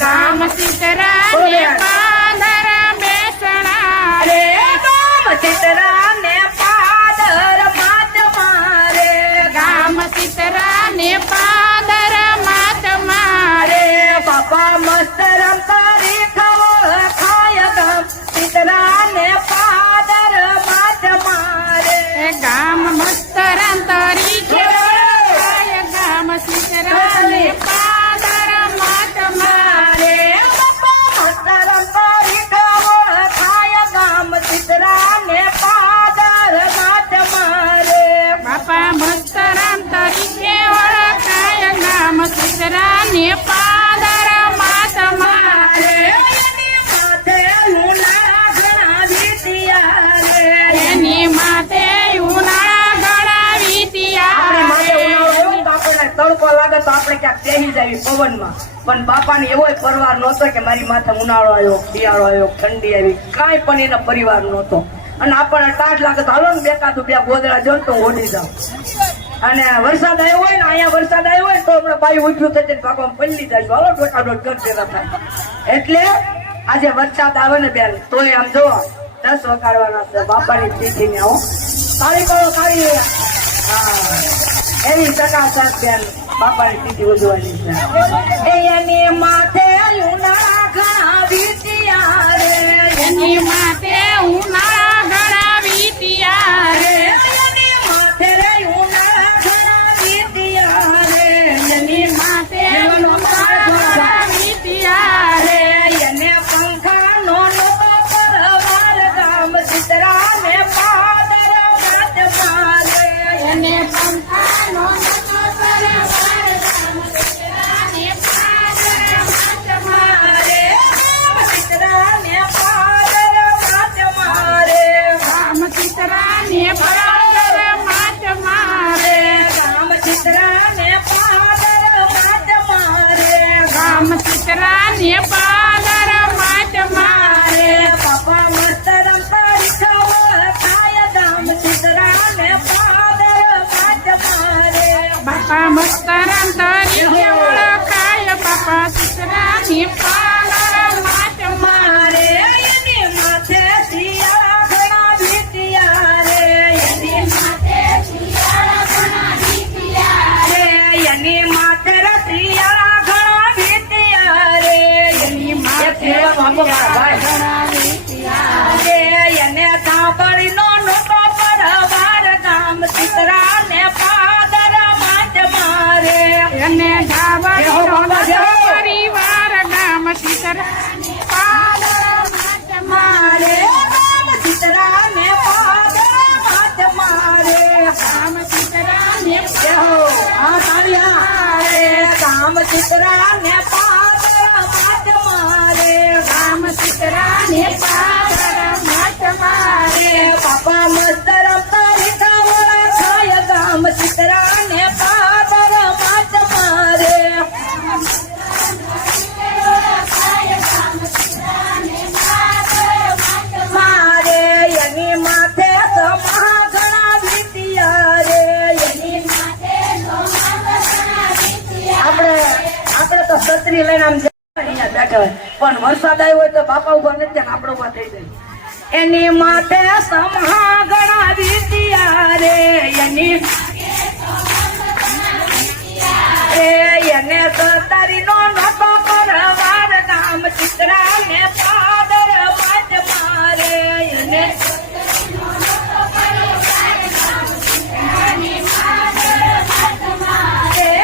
ગામ સીતરા ને પાદર બેસણા રે ગામ સીતરા ને પાદર માત મારે ગામ સીતરા ને પાદર માત મારે બાપા મસ્ત રમતારી ખવળ ખાય ગામ સીતરા ને પાદર માત મારે ગામ મસ્ત રંતરી ખાય ગામ સીતરા ને પાદર માત મારે બાપા મસ્ત રમતારી ખવળ ખાય ગામ સીતરા ને પાદર માત મારે બાપા મસ્ત રંતરી ઓળખાય ગામ સીતરા ને પાદર માત મારે એની માથે ઉનાળા ગણાવી તડકો લાગે તો આપણે ક્યાંક બેસી જાય પવનમાં પણ બાપાને એવો પરવાર નહોતો કે મારી માથે ઉનાળો આવ્યો શિયાળો આવ્યો ઠંડી આવી કાંઈ પણ એનો પરિવાર નહોતો અને આપણને ટાઢ લાગે તો હાલો ને બેકાતું બે ગોદડા જો તો ઓડી જાવ અને વરસાદ આવ્યો હોય ને અહીંયા વરસાદ આવ્યો હોય તો હમણાં બાઈ ઉઠ્યું થશે બાપા પલ્લી જાય હાલો ડોટાડોટ કરતા થાય એટલે આજે વરસાદ આવે ને બેન તોય આમ જો 10 વગાડવાના છે બાપાની તિથિ ને આવો તાળી કરો તાળી હા એની ચકાચક બેન બાપાની તિથિ ઉજવવાની છે એની માથે ઉનાળા ઘણાવી ત્યારે એની માથે ઉનાળા ગણાવી ત્યારે એની માથે ઉનાળા ઘણાવી ત્યારે એની માથે ઉનાળા ગણાવી ત્યારે એને પંખા નો પરવાર ગામ સીતરા ને પાદર માત મારે એને પંખાનો પરવાર ગામ સીતરા ને પાદર માત મારે સીતરા ને પાદર માત મારે ગામ સીતરા ને પાદર માત મારે ગામ સીતરા ને પાદર માત મારે ગામ સીતરા ને પાદર માત મારે બાપા મસ્ત રમતારી ખવળ ખાય ગામ સીતરા ને પાદર માત મારે બાપા મસ્ત રંતરી ઓળખાય બાપા સીતરા ને પાદર માત મારે એની માથે શિયાળા ઘણાવી ત્યારે એની માથે શિયાળા ગણાવી ત્યારે એની માથે શિયાળા ઘણાવી ત્યારે એની માથે ગણાવી ત્યારે એને સાંભળી નો નતો પરવાર ગામ સીતરા ને પાદર માત મારે એને ધાવડીનો પરિવાર ગામ સીતરા ને પાદર માત મારે ગામ સીતરા ને પાદર માત મારે ગામ સીતરા ને હા તાળીયા ગામ સીતરા ને પાદર માત મારે ગામ સીતરા ને પાદર માત મારે બાપા મસ્ત રમતારી ખવળ ખાય ગામ સીતરા ને પાદર માત મારે મારે એની માથે સમા ઘણાવી ત્યારે એની આપણે તો છત્રી લઈને આમ અહીંયા બેઠા હોય પણ વરસાદ આવ્યો હોય તો બાપા ઉભા નથી ને આપણે ઉભા થઈ જાય એની માથે સમા ઘણાવી ત્યારે એની એને સરદારી નો નતો પરવાર